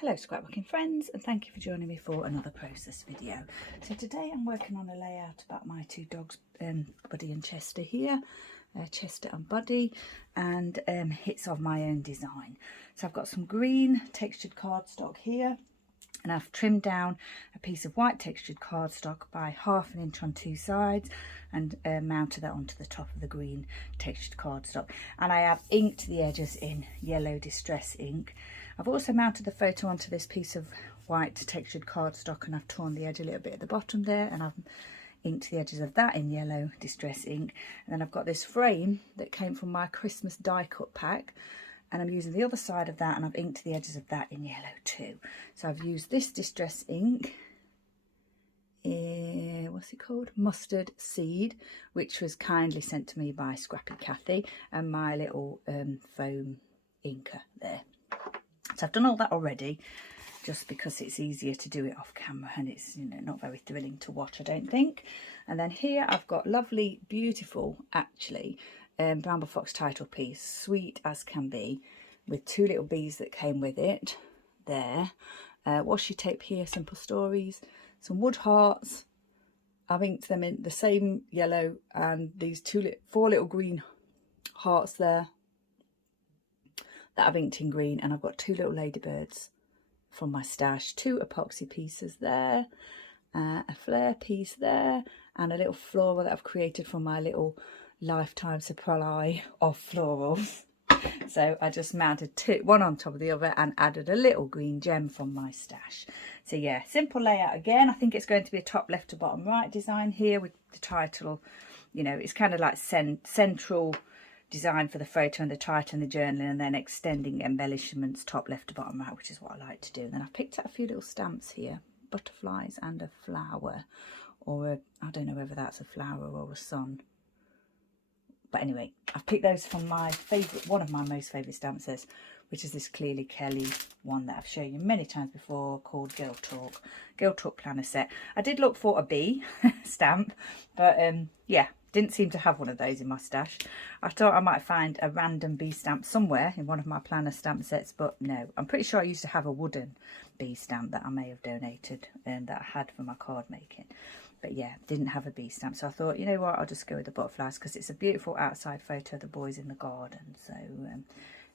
Hello scrapbooking friends, and thank you for joining me for another process video. So today I'm working on a layout about my two dogs, Buddy and Chester here, Chester and Buddy, and it's of my own design. So I've got some green textured cardstock here, and I've trimmed down a piece of white textured cardstock by 1/2 inch on two sides and mounted that onto the top of the green textured cardstock. And I have inked the edges in yellow distress ink. I've also mounted the photo onto this piece of white textured cardstock, and I've torn the edge a little bit at the bottom there, and I've inked the edges of that in yellow distress ink. And then I've got this frame that came from my Christmas die cut pack, and I'm using the other side of that, and I've inked the edges of that in yellow too. So I've used this distress ink, what's it called? Mustard Seed, which was kindly sent to me by Scrappy Cathy, and my little foam inker there. So I've done all that already, just because it's easier to do it off camera, and it's, you know, not very thrilling to watch, I don't think. And then here I've got lovely, beautiful, actually, Bramble Fox title piece, sweet as can be, with two little bees that came with it there. Washi tape here, Simple Stories, some wood hearts. I've inked them in the same yellow, and these four little green hearts there that I've inked in green, and I've got two little ladybirds from my stash, two epoxy pieces there, a flare piece there, and a little floral that I've created from my little lifetime supply of florals. So I just mounted one on top of the other and added a little green gem from my stash. So yeah, simple layout again. I think it's going to be a top left to bottom right design here with the title. You know, it's kind of like central design for the photo and the title and the journaling, and then extending embellishments top left to bottom right, which is what I like to do. And then I've picked out a few little stamps here, butterflies and a flower, or I don't know whether that's a flower or a sun. But anyway, I've picked those from my favourite, one of my most favourite stamp sets, which is this Clearly Kelly one that I've shown you many times before, called Girl Talk Planner Set. I did look for a bee stamp, but yeah, didn't seem to have one of those in my stash. I thought I might find a random bee stamp somewhere in one of my planner stamp sets, but no. I'm pretty sure I used to have a wooden bee stamp that I may have donated and that I had for my card making. But yeah, didn't have a bee stamp. So I thought, you know what, I'll just go with the butterflies because it's a beautiful outside photo of the boys in the garden. So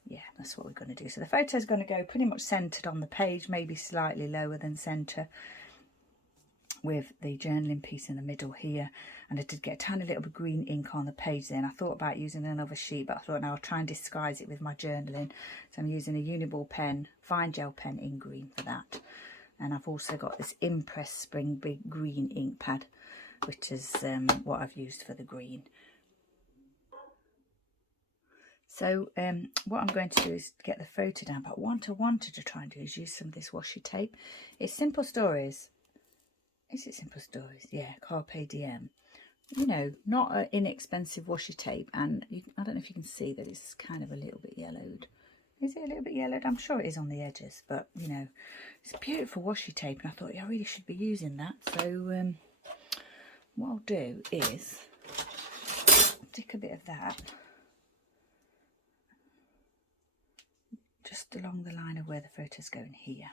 yeah, that's what we're going to do. So the photo is going to go pretty much centred on the page, maybe slightly lower than centre, with the journaling piece in the middle here. And I did get a tiny little bit of green ink on the page there, and I thought about using another sheet, but I thought, no, I'll try and disguise it with my journaling. So I'm using a Uniball pen, fine gel pen in green for that. And I've also got this Impress Spring Big Green ink pad, which is what I've used for the green. So what I'm going to do is get the photo down, but what I wanted to try and do is use some of this washi tape. It's Simple Stories. Is it Simple Stories? Yeah, Carpe Diem. You know, not an inexpensive washi tape, and I don't know if you can see that it's kind of a little bit yellowed. Is it a little bit yellowed? I'm sure it is on the edges, but you know, it's beautiful washi tape, and I thought, yeah, I really should be using that. So what I'll do is stick a bit of that just along the line of where the photo's going here.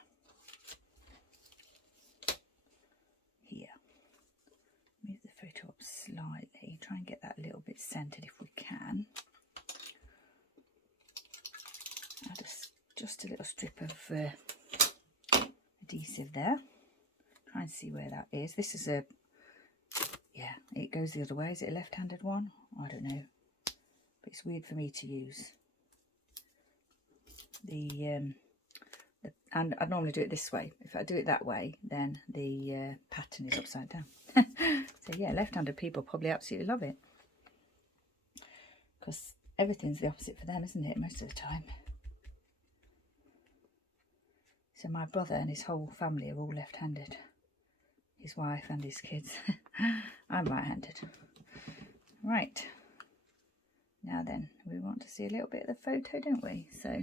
Move the photo up slightly, try and get that a little bit centred if we can. Add just a little strip of adhesive there. Try and see where that is. This is a, yeah, it goes the other way. Is it a left-handed one? I don't know. But it's weird for me to use and I normally do it this way. If I do it that way, then the pattern is upside down. So yeah, left-handed people probably absolutely love it, because everything's the opposite for them, isn't it, most of the time. So my brother and his whole family are all left-handed, his wife and his kids. I'm right-handed. Right, now then, we want to see a little bit of the photo, don't we? So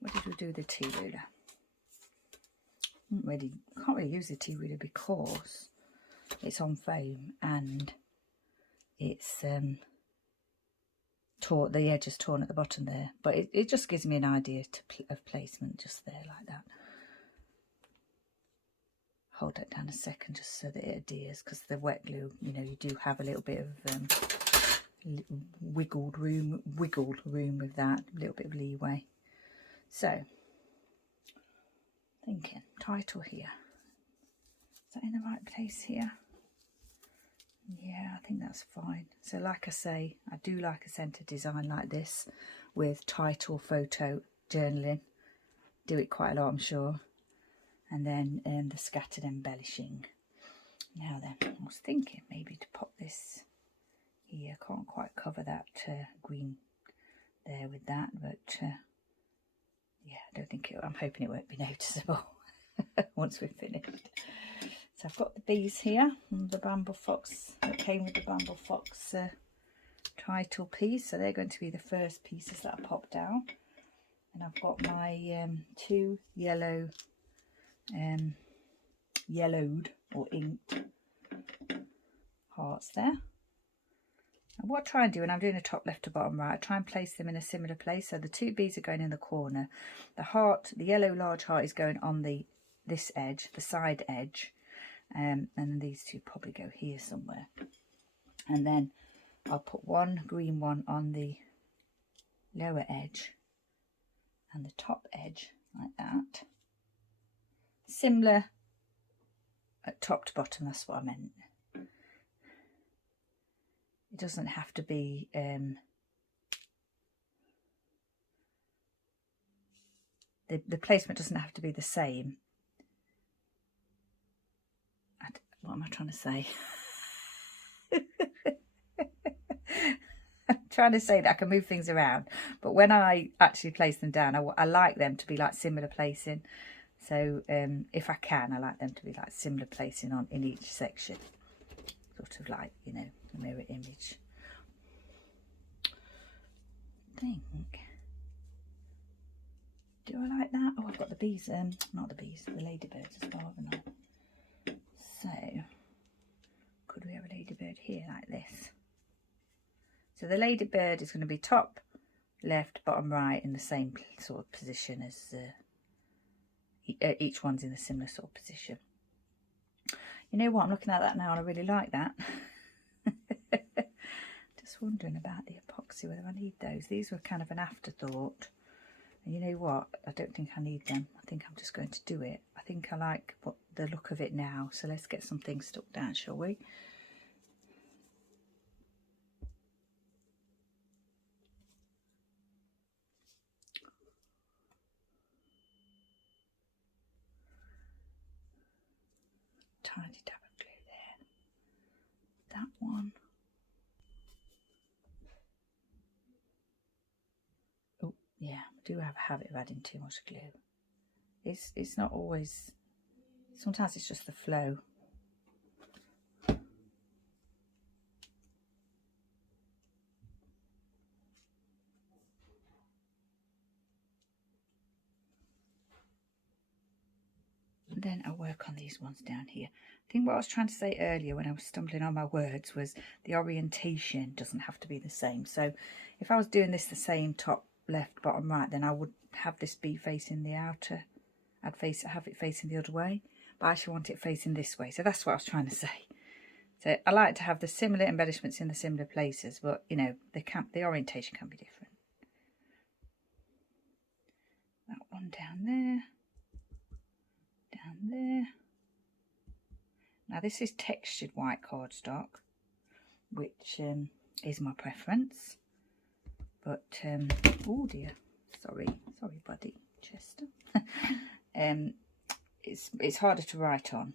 what did we do with the T-ruler? Can't really use the T-ruler because it's on foam and it's torn, the edge is torn at the bottom there, but it just gives me an idea of placement just there like that. Hold that down a second just so that it adheres, because the wet glue, you know, you do have a little bit of wiggled room with that, a little bit of leeway. So, thinking title here. Is that in the right place here? Yeah, I think that's fine. So like I say, I do like a centre design like this with title, photo, journaling. Do it quite a lot, I'm sure. And then the scattered embellishing. Now then, I was thinking maybe to pop this here. Can't quite cover that green there with that, but yeah, I don't think I'm hoping it won't be noticeable once we've finished. So I've got the bees here, the Bramble Fox that came with the Bramble Fox title piece. So they're going to be the first pieces that I pop down. And I've got my 2 yellowed or inked hearts there. And what I try and do when I'm doing a top left to bottom right, I try and place them in a similar place. So the 2 bees are going in the corner. The heart, the yellow large heart, is going on this edge, the side edge. And then these 2 probably go here somewhere. And then I'll put one green one on the lower edge and the top edge like that. Similar at top to bottom, that's what I meant. It doesn't have to be the placement doesn't have to be the same. What am I trying to say? I'm trying to say that I can move things around, but when I actually place them down, I like them to be like similar placing. So if I can, I like them to be like similar placing in each section, sort of like, you know, a mirror image. I think. Do I like that? Oh, I've got the bees. Not the bees, the ladybirds as well, haven't I? So, could we have a ladybird here like this? So the ladybird is going to be top, left, bottom, right in the same sort of position as each one's in a similar sort of position. You know what? I'm looking at that now and I really like that. Just wondering about the epoxy, whether I need those. These were kind of an afterthought. And you know what? I don't think I need them. I think I'm just going to do it. I think I like the look of it now. So let's get some things stuck down, shall we? Tiny dab of glue there. That one. Oh, yeah, I do have a habit of adding too much glue. It's not always, sometimes it's just the flow. And then I'll work on these ones down here. I think what I was trying to say earlier when I was stumbling on my words was the orientation doesn't have to be the same. So if I was doing this the same top, left, bottom, right, then I would have this bee facing the outer. Have it facing the other way, but I actually want it facing this way. So that's what I was trying to say. So I like to have the similar embellishments in the similar places, but you know, the orientation can be different. That one down there. Down there. Now this is textured white cardstock, which is my preference. But oh dear, sorry buddy, Chester. It's harder to write on,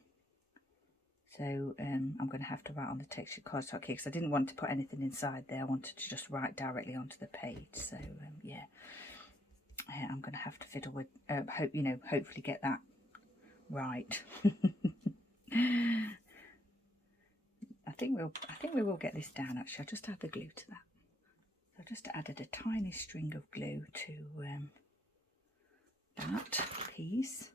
so I'm going to have to write on the textured cardstock here because I didn't want to put anything inside there. I wanted to just write directly onto the page. So yeah, I'm going to have to fiddle with. Hopefully get that right. I think we will get this down. Actually, I'll just add the glue to that. So I just added a tiny string of glue to that piece.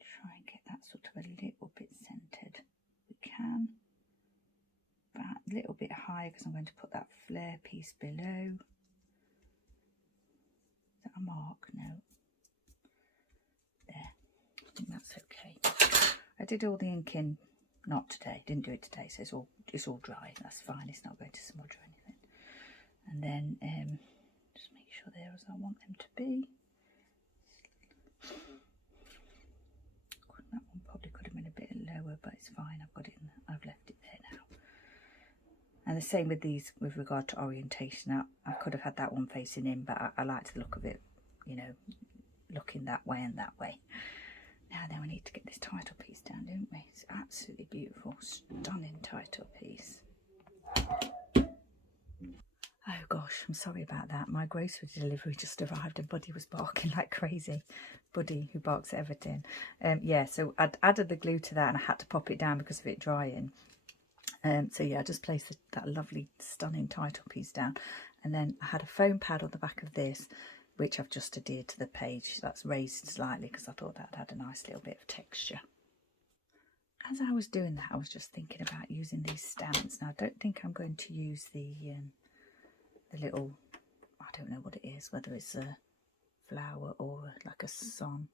Try and get that sort of a little bit centered if we can. higher because I'm going to put that flare piece below. Is that a mark? No. There. I think that's okay. I did all the inking, not today, didn't do it today, so it's all dry. That's fine, it's not going to smudge or anything. And then just make sure they're as I want them to be. That one probably could have been a bit lower, but it's fine. I've got it in, I've left it there now. And the same with these with regard to orientation. I could have had that one facing in, but I like the look of it, you know, looking that way and that way. Now then we need to get this title piece down, don't we? It's absolutely beautiful, stunning title piece. Oh gosh, I'm sorry about that. My grocery delivery just arrived and Buddy was barking like crazy. Buddy, who barks at everything. Yeah, so I'd added the glue to that and I had to pop it down because of it drying. So yeah, I just placed that lovely, stunning title piece down. And then I had a foam pad on the back of this, which I've just adhered to the page. That's raised slightly because I thought that had a nice little bit of texture. As I was doing that, I was just thinking about using these stamps. Now, I don't think I'm going to use the little, I don't know what it is, whether it's a flower or like a sun.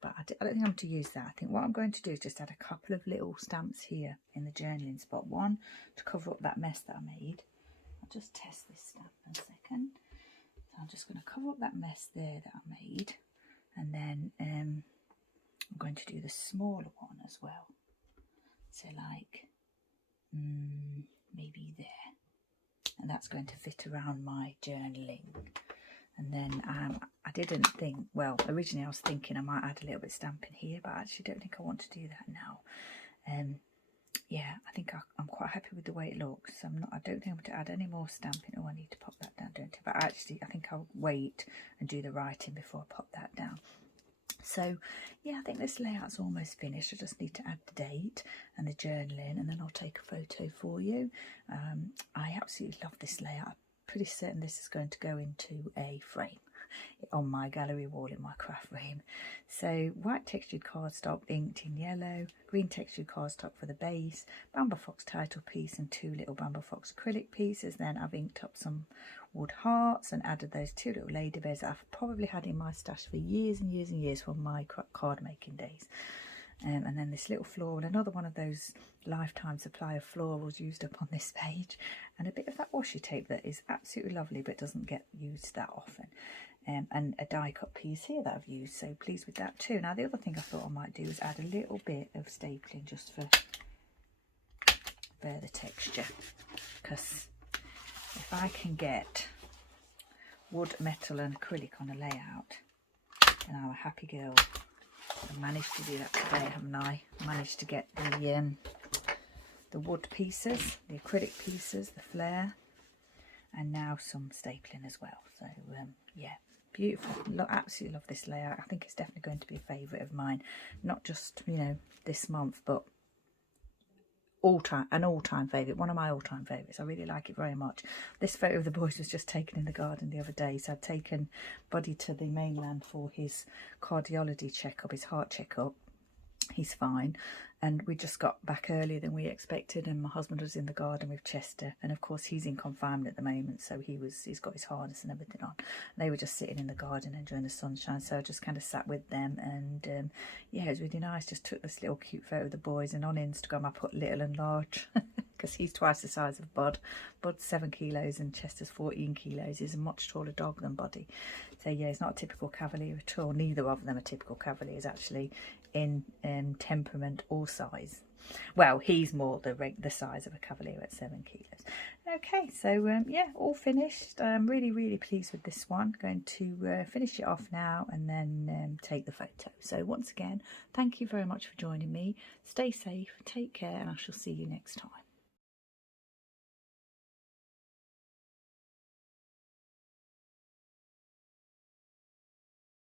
But I don't think I'm going to use that. I think what I'm going to do is just add a couple of little stamps here in the journaling spot. One, to cover up that mess that I made. I'll just test this stamp in a second. So I'm just going to cover up that mess there that I made. And then I'm going to do the smaller one as well. So like, maybe there. And that's going to fit around my journaling. And then I didn't think, well, originally I was thinking I might add a little bit of stamping here, but I actually don't think I want to do that now. Yeah, I think I'm quite happy with the way it looks. I don't think I'm going to add any more stamping. Oh, I need to pop that down, don't I? But actually, I think I'll wait and do the writing before I pop that down. So yeah, I think this layout's almost finished. I just need to add the date and the journaling, and then I'll take a photo for you. I absolutely love this layout. I'm pretty certain this is going to go into a frame on my gallery wall in my craft room. So white textured cardstock inked in yellow, green textured cardstock for the base, Bramble Fox title piece and 2 little Bramble Fox acrylic pieces. Then I've inked up some wood hearts and added those 2 little ladybirds that I've probably had in my stash for years and years and years from my card making days. And then this little floral, another one of those lifetime supply of florals used up on this page, and a bit of that washi tape that is absolutely lovely but doesn't get used that often. And a die cut piece here that I've used, so pleased with that too. Now the other thing I thought I might do is add a little bit of stapling just for further texture, because if I can get wood, metal and acrylic on a layout, then I'm a happy girl. I managed to do that today, haven't I? Managed to get the wood pieces, the acrylic pieces, the flare, and now some stapling as well. So yeah, beautiful. Absolutely love this layout. I think it's definitely going to be a favourite of mine, not just, you know, this month, but an all-time favourite, one of my all-time favourites. I really like it very much. This photo of the boys was just taken in the garden the other day, so I'd taken Buddy to the mainland for his cardiology checkup, his heart checkup. He's fine, and we just got back earlier than we expected, and my husband was in the garden with Chester, and of course he's in confinement at the moment, so he's got his harness and everything on. And they were just sitting in the garden enjoying the sunshine, so I just kind of sat with them, and yeah, it was really nice. Just took this little cute photo of the boys, and on Instagram I put little and large because he's twice the size of Bud. Bud's 7 kilos and Chester's 14 kilos. He's a much taller dog than Buddy. So yeah, he's not a typical Cavalier at all. Neither of them are typical Cavaliers actually, in temperament or size. Well, he's more the size of a Cavalier at 7 kilos. Okay, so yeah, all finished. I'm really pleased with this one. Going to finish it off now and then take the photo. So once again, thank you very much for joining me. Stay safe, take care, and I shall see you next time.